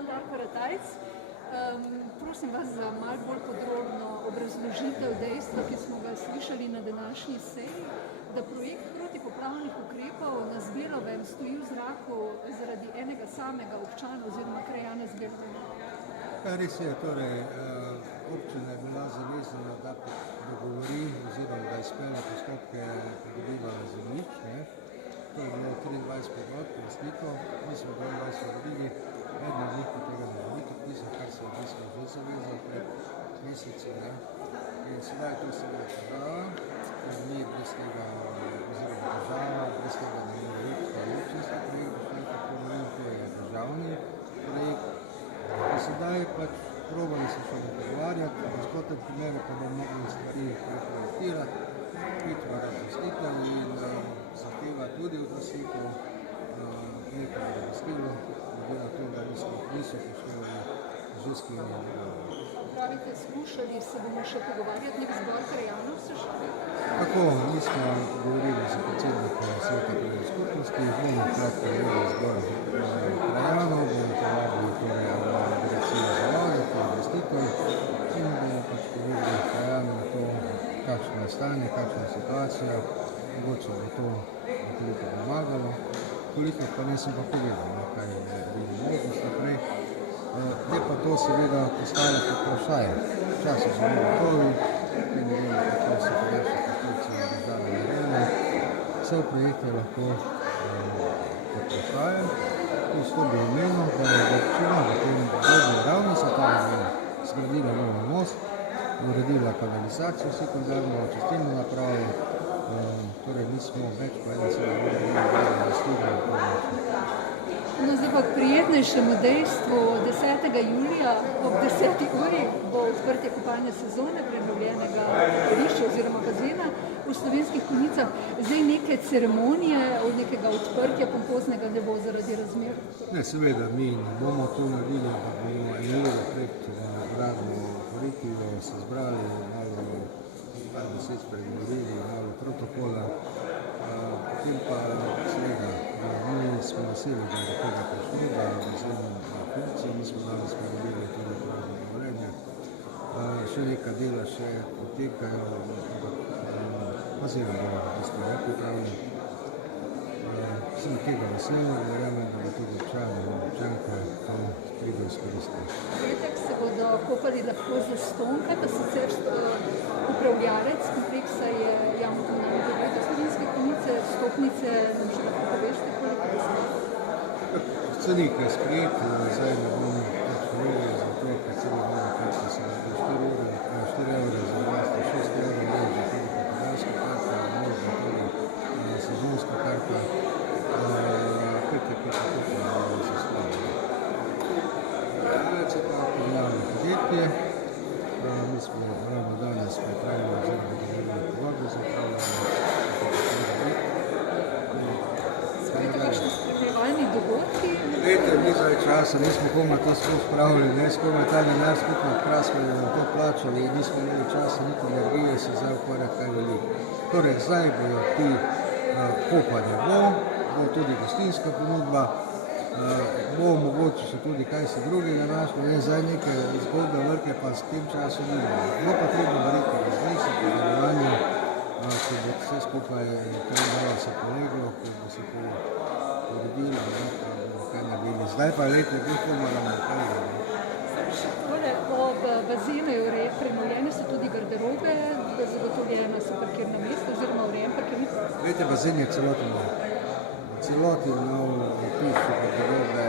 dan, Darko Ratajc. Prosim vas za malo bolj podrobno obrazložitev dejstva, ki smo ga slišali na današnji seji, da projekt protipoplavnih ukrepov na Zbelovem stoji v zraku zaradi enega samega občana oziroma krajana Zbelovega. Res je, torej občina je bila zavezana, da dogovori oziroma da izpelje postopke pridobivanja zemljišč. To je bilo 23 pogodb lastnikov, mi smo 22 uredili, eden od njih pa tega ne želi podpisati, kar se je v bistvu že zavezal pred meseci. In sedaj to se je država, in mi brez tega, oziroma država, brez tega ne more iti, to je občinski projekt, to je državni projekt. In sedaj pač probali se še pogovarjati, v nasprotnem primeru pa bomo mogli stvari preprojektirati, biti v razlastitev in zahteva tudi od lastnikov nekaj razlastilo, glede na to, da niso poštevali že sklenjeni dogovor. Pravite, slušali se bomo še pogovarjati, nek zbor krajanov se še? Tako, mi smo govorili z predsednikom Sveta krajevnih skupnosti, bomo kratko govorili zbor krajanov, bomo povabili direkcijo za vode, to je investitor, in bomo pač povedali krajanom to, kakšno je stanje, kakšna je situacija, mogoče bo to nekoliko pomagalo, koliko pa nisem pa povedal, kaj je bilo možnost naprej. Je pa to seveda postavljati pod vprašaj. Včasih smo gotovi, in ne vemo, kako se ponaša konstrukcija države narejene. Vse projekte lahko pod vprašajem. In s to bi omenil, da je občina v tem obdobju ravno za ta namen zgradila nov most, uredila kanalizacijo, sekundarno čistilno napravo, torej mi smo več pa 1,2 milijona investirali v pomoč. No, zdaj pa k prijetnejšemu dejstvu, 10. julija ob 10. uri bo odprtje kopalne sezone prenovljenega dvorišča oziroma bazena v Slovenskih Konjicah. Zdaj neke ceremonije od nekega odprtja pompoznega ne bo zaradi razmer? Ne, seveda, mi ne bomo to naredili, da bomo imeli pred uradno otvoritijo, se zbrali, malo besed spregovorili, malo protokola. Potem pa seveda, mi smo veseli, da je do tega prišlo, da je bazen na funkciji, mi smo danes spregovorili tudi upravno dovoljenje. Še neka dela še potekajo, ampak bazen bo v bistvu nepripravljen. Sem tega veseli, verjamem, da bo tudi občani in občanke to prido izkoristili. Petek se bodo kopali lahko zastonj, kaj pa sicer upravljalec kompleksa je javno komunalno podjetje Slovenske Konjice, vstopnice, nam še lahko poveste, koliko je sprejet? Cenik je sprejet, zdaj ne bom počeli za to, ker celo bomo karta se bo 4 evre za vlasto, 6 evre možno tudi kapitalska karta, možno tudi sezonska karta, 5 evre za sprejet. Upravljalec je pa komunalno podjetje, mi smo ravno danes pripravili oziroma dovolili pogodbo za upravljanje. Sprejete kakšni spremljevalni dogodki? Glejte, mi zdaj časa nismo koma to sploh spravili, ne skoma ta denar skupno krasno to plačali in nismo imeli časa, niti energije se zdaj ukvarjati kaj veliko. Torej, zdaj bojo ti kopanje bo tudi gostinska ponudba, bo mogoče še tudi kaj se drugega našlo, zdaj neke zgodbe vrke pa s tem času nimamo. Bo pa treba verjetno razmisliti o delovanju, ko bo vse skupaj malo se poleglo, ko bo se to uredilo, pa bomo kaj naredili. Zdaj pa lete, kako moramo kaj narediti. Ob bazenu je prenovljene so tudi garderobe, zagotovljena so parkirna mesta oziroma urejen parkirni prostor. Glejte, bazen je celoti nov. Celoti nov, pišče, garderobe,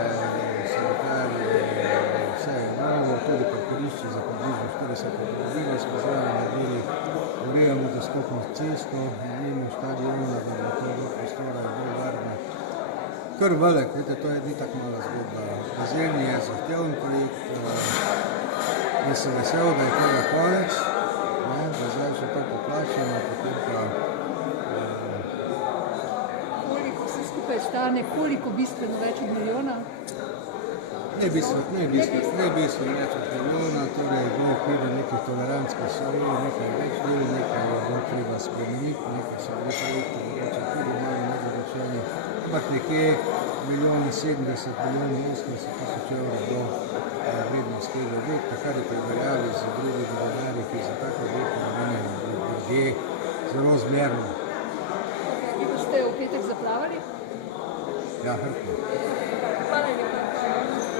sanitarije, vse je novo, tudi parkirišče za približno 40 avtomobilov smo zraven naredili, urejamo dostopno cesto, mimo štadiona, da bo to do prostora bolj varno. Kar velik, vidite, to je ni tako mala zgodba. Bazen je zahteven projekt, jaz sem vesel, da je tega konec, da zdaj še to poplačamo, potem pa koliko vse skupaj stane, koliko bistveno več od milijona? Ne bistveno več od milijona, torej bo v okviru nekih toleranc, ki so nekaj več deli, nekaj bo treba spremeniti, nekaj so bili projekti, mogoče tudi malo nedorečeni, ampak nekje 1,70 milijon, 1,80 tisoč evrov do tega objekta, kar je primerjavi z drugimi denarji, ki za tako objekte namenjeni drugje, zelo zmerno. Vi boste v petek zaplavali? Ja, hrtno. Hvala lepa.